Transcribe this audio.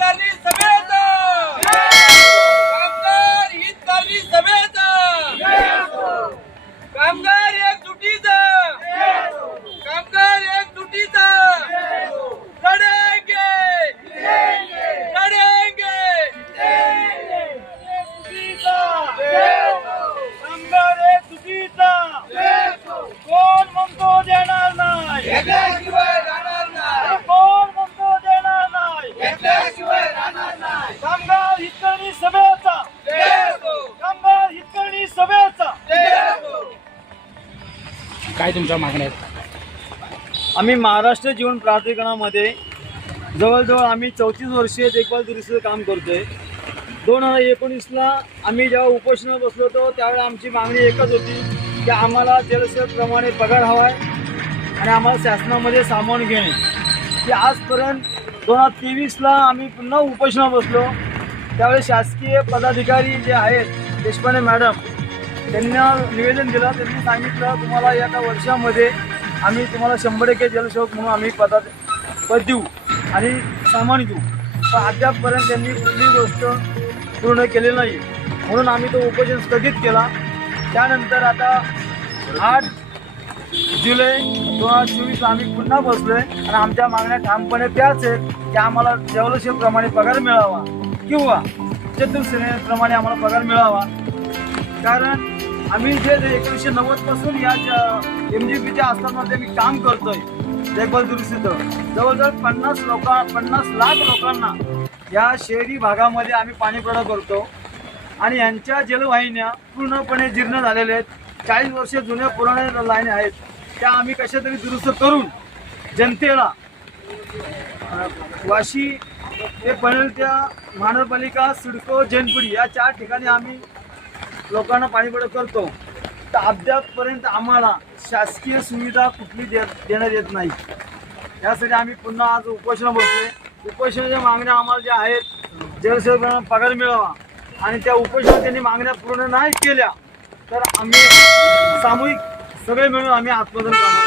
हितकारी सभेचा हितकर्णी सभेचा. जय हो कामगार हितकर्णी सभेचा. जय हो काय तुमच्या मागण्या आहेत? आम्ही महाराष्ट्र जीवन प्राधिकरणामध्ये जवळजवळ आम्ही चौतीस वर्षीय देखभाल दुरुस्तीचं काम करतोय. दोन हजार एकोणीसला आम्ही जेव्हा उपोषणावर बसलो होतो त्यावेळेला आमची मागणी एकच होती की आम्हाला जलसेवकप्रमाणे पगार हवा आहे आणि आम्हाला शासनामध्ये सामावून घेणे. की आजपर्यंत दोन हजार तेवीसला आम्ही पुन्हा उपोषणावर बसलो. त्यावेळेस शासकीय पदाधिकारी जे आहेत देशपांडे मॅडम त्यांना निवेदन दिलं त्यांनी सांगितलं तुम्हाला एका वर्षामध्ये आम्ही तुम्हाला शंभर टक्के जलसेवक म्हणून आम्ही पदा पद देऊ आणि सामान घेऊ पण अद्यापपर्यंत त्यांनी कुठली गोष्ट पूर्ण केली नाही. म्हणून आम्ही तो उपोषण स्थगित केला. त्यानंतर आता आठ जुलै दोन हजार चोवीस आम्ही पुन्हा बसलोय आणि आमच्या मागण्या ठामपणे त्याच आहेत की आम्हाला प्रमाणे पगार मिळावा. किंवा चतुर्सेनेप्रमाणे आम्हाला पगार मिळावा. कारण आम्ही जे एकोणीसशे नव्वदपासून या एम जी पीच्या आस्थांमध्ये मी काम करतोय देखभाल दुरुस्तीचं जवळजवळ पन्नास लोका पन्नास लाख लोकांना या शहरी भागामध्ये आम्ही पाणी पुरवठा करतो. आणि यांच्या जलवाहिन्या पूर्णपणे जीर्ण झालेल्या आहेत. चाळीस वर्ष जुन्या पुराण्या लाईनी आहेत. त्या आम्ही कशा तरी दुरुस्त करून जनतेला वाशी ते पनवेल त्या महानगरपालिका सिडको जैनपुरी या चार ठिकाणी आम्ही लोकांना पाणीपुरवठा करतो. तर अद्यापपर्यंत आम्हाला शासकीय सुविधा कुठली दे देण्यात येत नाही. यासाठी आम्ही पुन्हा आज उपोषण बसले उपोषणाच्या मागण्या आम्हाला ज्या आहेत जलसेवकांना पगार मिळावा आणि त्या उपोषणात त्यांनी मागण्या पूर्ण नाही केल्या तर आम्ही सामूहिक सगळे मिळून आम्ही आत्मदन करणार.